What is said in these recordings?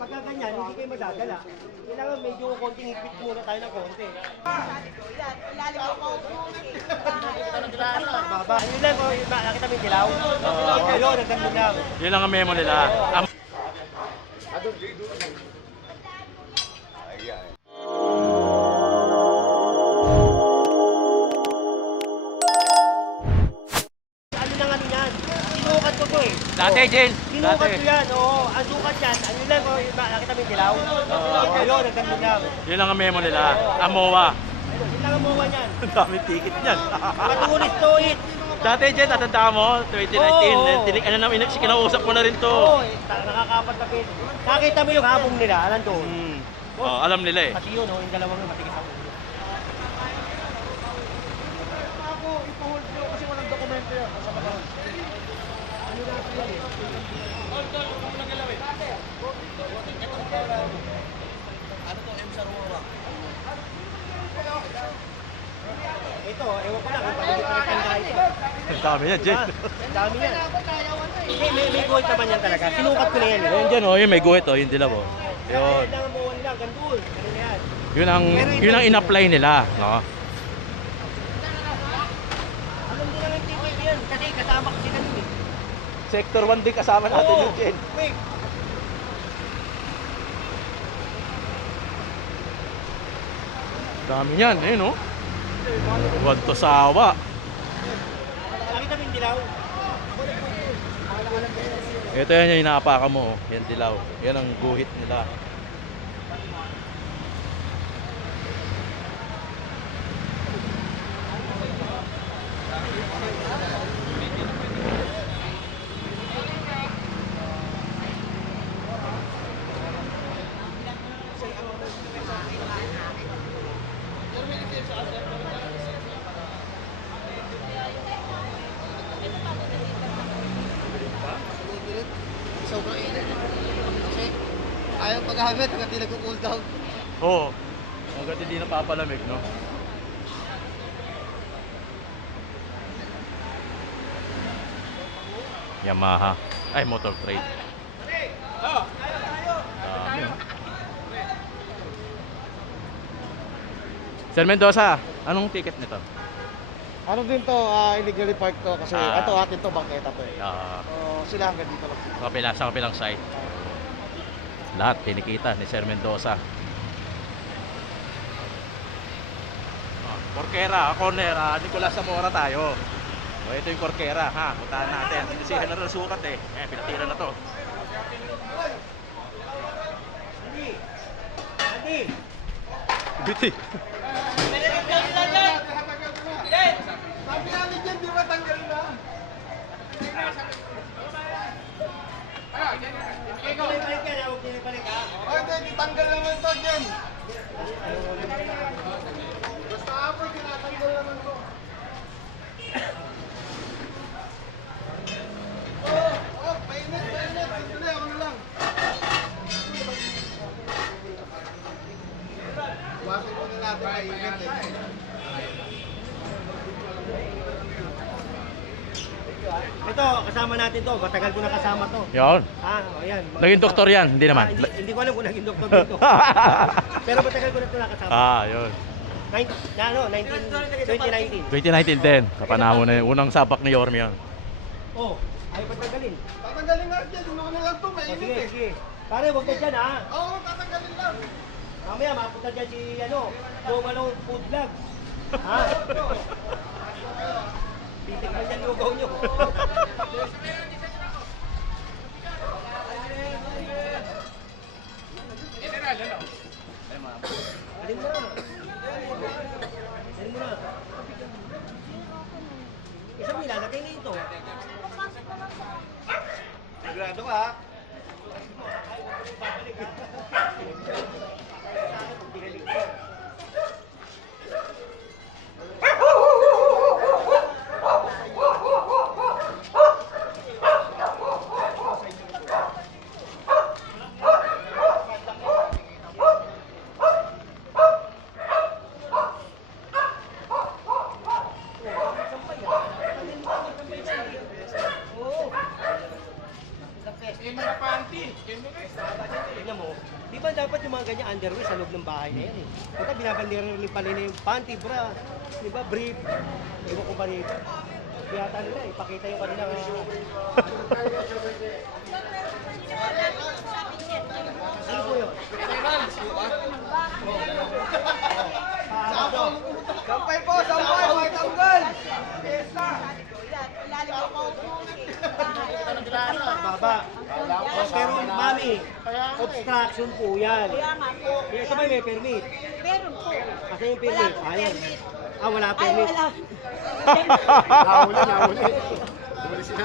Pagka ganyan, hindi kayo madadala. Kailangan medyo konting ipit muna tayo ng konti. Baba. Ano lang po, nakita mo yung dilaw? Ayun, nagdamdam lang. Yun lang ang memo nila. Ano lang ano yan? Sinukat ko to eh. Dati, Jen. Sinukat ko yan, oo. Ang sukat yan, ano lang po, nakita mo yung dilaw? Ayun, nagdamdam lang. Yun lang ang memo nila. Amoa. Yun lang ang mawa niyan. Ang daming ticket niyan. Matulis to it. Dati, Jen, natandaan mo? 2019. Oo. Ano na, kinausap mo na rin to. Oo, nakakapat na pin. Nakita mo yung habong nila, alam to. Oh, alam nila eh. Kasi yun, oh, yung dalawang yun, matigis ako. Ako, ipa-hold ko kasi walang dokumento yan. Sa mga. Ano natin yan eh? Ano to, M. Saruwa? Ito, ewan ko lang kung paano ipalitanda ito. Ang dami yan, Jen. Ang dami yan. Hindi, may guhit naman yan talaga. Sinukat ko na yan. Ayun dyan, oh, yun may guhit, oh, yung dilaw, oh. Yun. Kailangan mo nila, gandul. Ganun yan. Yun ang in-apply nila, no? Alam din naman TV yan. Kasi kasama ko sila nun eh. Sector 1 din kasama natin Oo, yun, Jen. wait. Dami yan, ayun, oh. Wanto sawa. Nakita mo yung dilaw? Ito yan yung inaapakan mo, oh. Yan dilaw. Yan ang guhit nila. Sobrang init. Kasi ayaw paghahamit hanggang di nag-cool down. Oo. Hanggat hindi napapalamig, no? Yamaha. Ay, Motor Trade. Dami, oh. Sir Mendoza, anong ticket nito? Ano din to, illegally park to kasi ito atin to, bangketa to eh. So sila hanggang dito lang. Sa kapilang side. Lahat tinikita ni Sir Mendoza. Corkera, corner, Nicolas Zamora tayo. O, ito yung Corkera, ha. Puntahan natin. Sinisihan na rin sukat eh. Pinatira na to. Andi! Biti. Sabi namin dyan, di ba tanggal na? Ikaw ay balik ka na, huwag pinibalik ha. O hindi, tanggal naman to dyan. Basta ako, tinatanggal naman to. Oh, mainit. Ito na, ano lang. Iwasan ko na natin mainit eh. Ito, kasama natin to. Matagal ko na kasama to. Yun. O yan. Naging doktor yan, hindi naman. Hindi ko alam kung naging doktor dito. Pero matagal ko na ito nakasama. Yun. 2019. 2019 din. Kapanahon na yun. Unang sapak ni Yorme yun. Oh, ayaw pagtagalin. Tatanggalin nga dyan, ano na lang to, O, mainit sige, eh. sige. Pare, huwag ka dyan ha. Oo, tatanggalin lang. Mamaya, mapunta dyan si, Bumalong food vlog. Ha? Titignan niya lugaw nyo. Alin mo na. Alin mo na. Isang mo ilalagay na ito. Sigurado ka ha? Tingnan mo, di ba dapat yung mga ganyan underwear sa loob ng bahay na yan eh. Kaya binabandirin pala na yung panty, bra, di ba, brief. Iwan ko ba rin. Kaya nila, ipakita yung kanila. Ano po yun? Sampay po, sampay, white tanggal! Baba. Pero mami, obstruction po yan. Kaya nga po. Ito ba may permit? Meron po. Kasi yung permit? Wala po Ayun. permit. Wala Ay, permit. wala. Nahuli.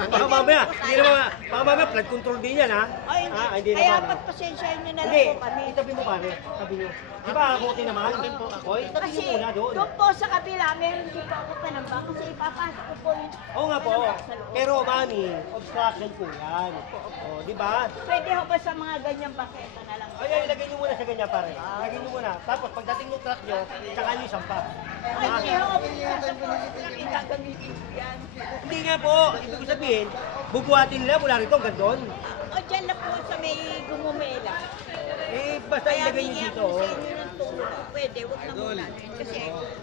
Baka mamaya, flood control din yan ha? Ay, Hindi kaya naman. pagpasensyahin nyo na lang Hindi, po kami. itabi mo pare, tabi nyo. Di ba ako naman? Oy, tabi Kasi nyo muna doon. doon po sa kabila, meron din po ako panamba kasi ipapasok ko po yung Oo nga po. panamba sa loob. Pero mami, obstruction po yan. O, di ba? Pwede ho ba sa mga ganyang baketa na lang? Ay, ilagay nyo muna sa ganyan pare. Ilagay nyo muna. Tapos pagdating ng truck nyo, tsaka nyo sampa. Ay, hindi ho. Sa po, hindi gagamitin ko yan. Hindi nga po. Ibig ko sabihin, bubuhatin nila mula rito hanggang doon. O, dyan na po sa may gumumela. Basta Kaya ilagay nyo hindi dito. ako sa inyo ng tulong. Pwede, huwag na muna. Kasi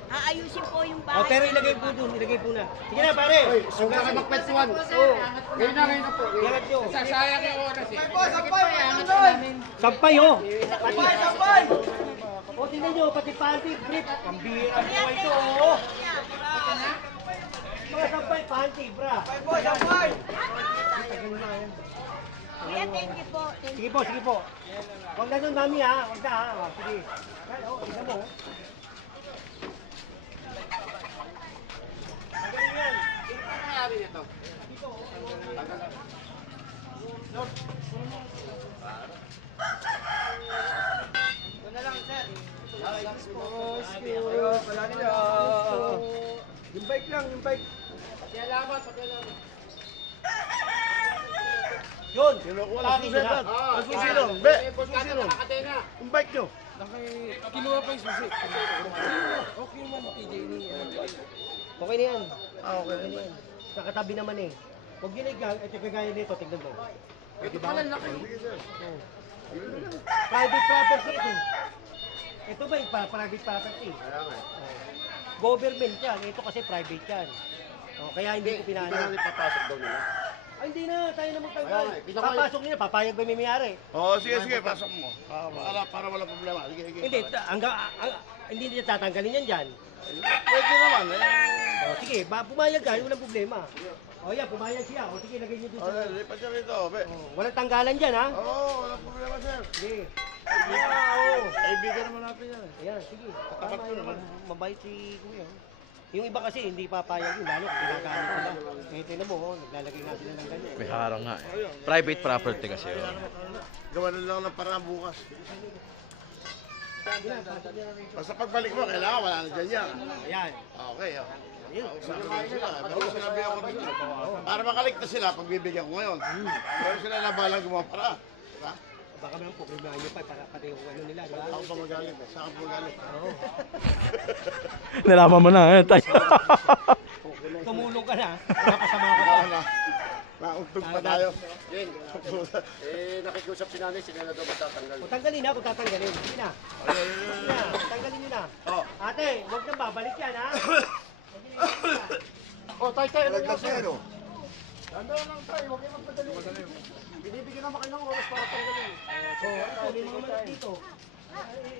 aayusin po yung bahay. Pero ilagay po doon, ilagay po na. Sige na pare. So, kaya magkwentuhan. Oo. Ngayon na po. Iangat nyo. Sampay po, sampay, white tanggal! Sampay ho. Sampay, sampay! O, tingnan nyo, pati panty, brief. Ang bira po ito, oh. Mga sampay, panty, bra. Sampay po, sampay! Kuya, thank you po. Thank you. Sige po. Huwag na doon, mami ha. Huwag na ha. O, sige. Ay, oh, tingnan mo. Wala nila. Yung bike lang, yung bike. Yun. Kinukuha Pati sila. Ang susino. Be, susino. Yung bike nyo. Kinuha pa yung susi. Okay man, PJ ni. Okay na yan. Okay. Okay na yan. Nakatabi naman eh. Huwag yun ito kagaya nito, tignan mo. Ito pala laki. Private property ito. Ito ba yung private property? Kaya nga. Government yan. Ito kasi private yan. Kaya hindi ko Hindi pinana. na ipapasok daw nila. Ay, hindi na. Tayo na magtanggal. Kaya nga, pinaka- Papasok nila. Papayag ba may may-ari? Oo, sige, pasok mo. Para wala problema. Sige. Hindi. Hindi nila tatanggalin yan dyan. Pwede naman. Sige, pumayag ka. Walang problema. Yan, pumayag siya. Sige, lagay niyo doon. Lipat siya rito, be. Walang tanggalan dyan, ha? Oo, walang problema, sir. Sige. Kaibigan naman natin yan. Ayan, sige. Katapat ko naman. Mabait si Kuya. Yung iba kasi hindi papayag yun, lalo kung ginagamit nila. Ngayon tinan mo, naglalagay nga sila ng ganyan. May harang nga eh. Private property kasi yun. Gawa na lang ng parang bukas. Basta pagbalik mo, kailangan wala na dyan yan. Ayan. Okay, Sabi sila, sinabi ako dito. Para makaligtas sila, pagbibigyan ko ngayon. Pero sila na balang gumawa para. Diba? Baka may problema nyo pa, para pati yung ano nila, di ba? Ako pa magalit. Saan ako magalit? Oo. Nalaman mo na eh. Tayo. Tumulong ka na, napasama ka pa. Naugtog pa tayo. Nakikusap si nanay, sila na daw matatanggal. Kung tanggalin na, kung tatanggalin. Sige na. Sige na, tanggalin nyo na. Oh. Ate, huwag na babalik yan, ha? Tayo. Nalagdas niya, no? Tanda lang tayo, huwag yung magpadali. Binibigyan naman kayo ng oras para tanggalin. Ito, may mga malat dito.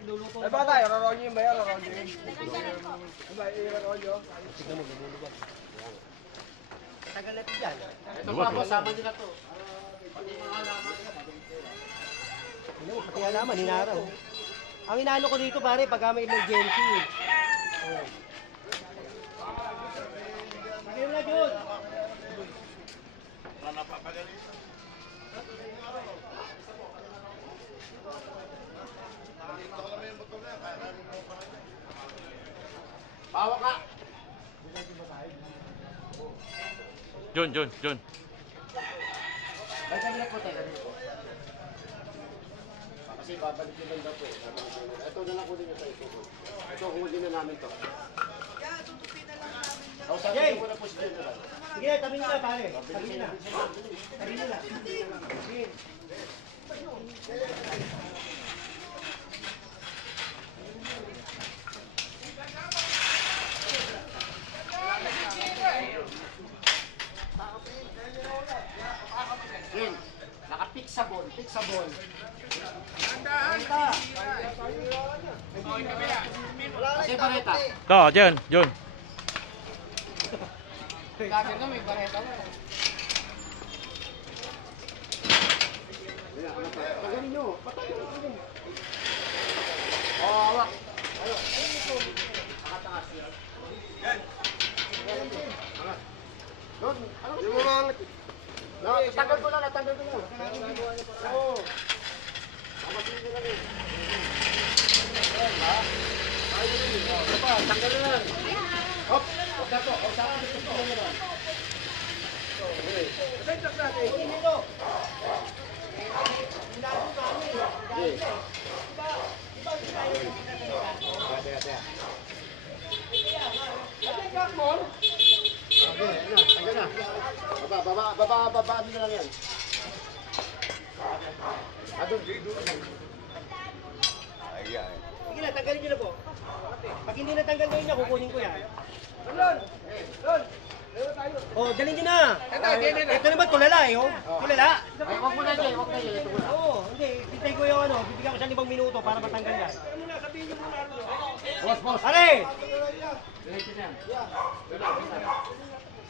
Luluto. Ay, baka tayo, raraw niyo ba yan? Raraw niyo yun. Diba, i-raraw niyo? Tignan mo, lumuluwag. Tagal natin dyan. Ito pa, kasama nyo na to. Tignan mo, pati halaman, hinaraw. Ang inaano ko dito, pare, pagka may emergency. Sige mo na, Jun. Bawa ka! Jun. Kasi babalik nyo lang daw po. Ito na lang kunin nyo sa ito. Ito, huli na namin to. Jay! Ko na po si General. Sige, tabi nyo na, pare. Tabi nyo na. Tabi nyo na. Sige. King, naka-fixable, fixable. Kasi bareta. Ito, John, John. Pagaling nyo, patayin nyo. Oo, hawak. Nakataas yan. Angat. Doon, ano kasi? Yung mga... Natanggal ko lang, natanggal ko lang. Oo. Tamasin nyo lang eh. Ha? Ayaw nyo rin. Ito pa, tanggal na lang. Hop! Hop na to. Hop sa akin. Ito na lang. Okay. Tanggal na. Baba nyo lang yan. Adun. Sige na, tanggalin nyo na po. Pag hindi natanggal na niya, kukunin ko yan. Oh, dalhin nyo na. Ito naman, tulala eh, oh. Tulala. Ay, wag mo na dyan, wag na dyan. Ito muna. Oo, hindi. Titay ko yung ano, bibigyan ko siya 5 minuto para matanggal yan. Boss, boss. Pare! Diretso na.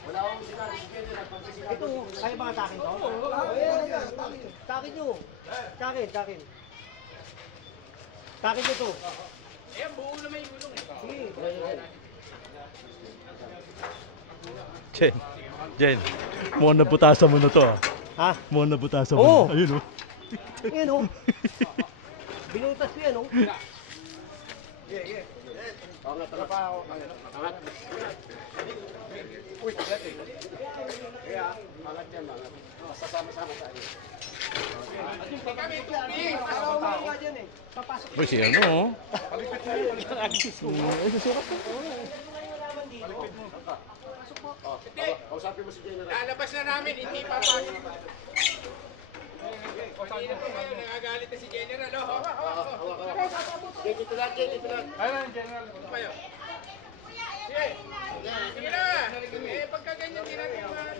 Wala akong sinabi si Kenny, nagpagkasinabi. Ito, kaya ba nga sa akin to? Sa akin nyo. Sa akin, sa akin. Sa akin nyo to. Ayan, buo na may gulong eh. Sige. Jen, Jen. Mukhang nabutasan mo na to ah. Ha? Mukhang nabutasan mo. Oo. na. Ayun oh. Ayan o. Binutas ko yan o. Angat, tara pa ako. Angat. Uy, tagat eh. Kaya, angat yan, angat. Sasama-sama tayo. Boy, si ano oh. Kausapin mo si General. Lalabas na namin, hindi papasok. Nagagalit na si General, oh. Sige, dito lang, dito lang. Ayun, General. Ano pa yun? Sige. Sige na. Eh, pagka ganyan din natin angat.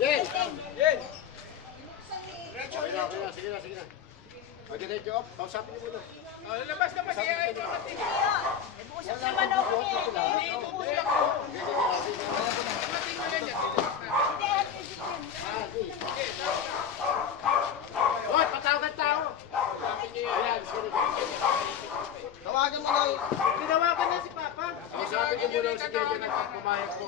Yes! Yes. Okay na, sige na, sige na. Mag-diretso off, kausapin mo muna. Oh, labas na pa siya. Ito naman. Usap naman ako eh. Hindi itutuloy ako. Mating mo lang yan. Hoy, patawag tao! Ayan, sige na. Tawagan mo lang. Tinawagan na si Papa. Kausapin ko muna si General na pumayag po.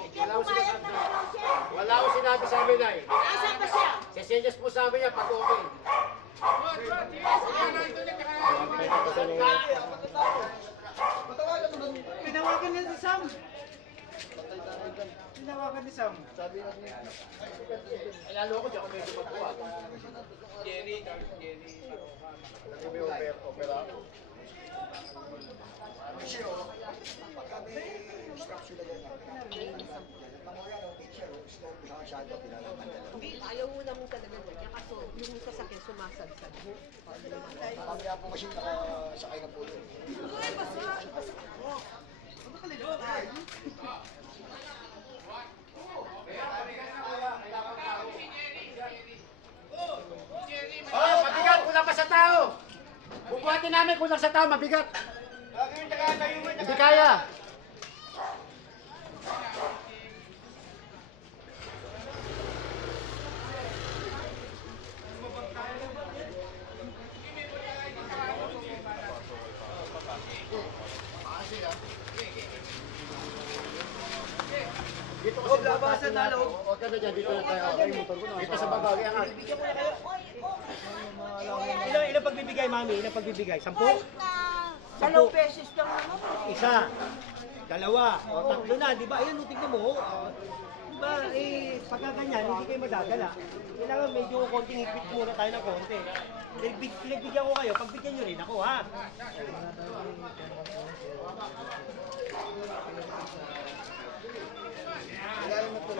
Wala ko sinabi sa amin ay. Asan pa siya? Sesenyas po sa amin yan pag okay. Tinawagan na si Sam. Tinawagan ni Sam. Ay, lalo ko dyan kung medyo magbuhat. Jerry. Nag-may opera ako. Ayaw mo na mong talaga ganyan kaso yung sasakyan sumasadsad mo. Kami po kasi nakasakay na po yun. Oh, mabigat, kulang pa sa tao. Bubuhatin namin, kulang sa tao, mabigat. Hindi kaya. Dito kasi labasan na loob. Huwag ka na dyan, dito na tayo. Dito sa baba, kaya nga. Ilang pagbibigay, mami? Ilang pagbibigay? 10? Dalawang pesos lang naman. Isa. Dalawa. O, tatlo na. Di ba? Ayun, tignan mo. O, di ba? Eh, pagka ganyan, hindi kayo madadala. Kailangan medyo konting ipit muna tayo ng konti. Pinagbigyan ko kayo, pagbigyan nyo rin ako, ha? Kaya naman po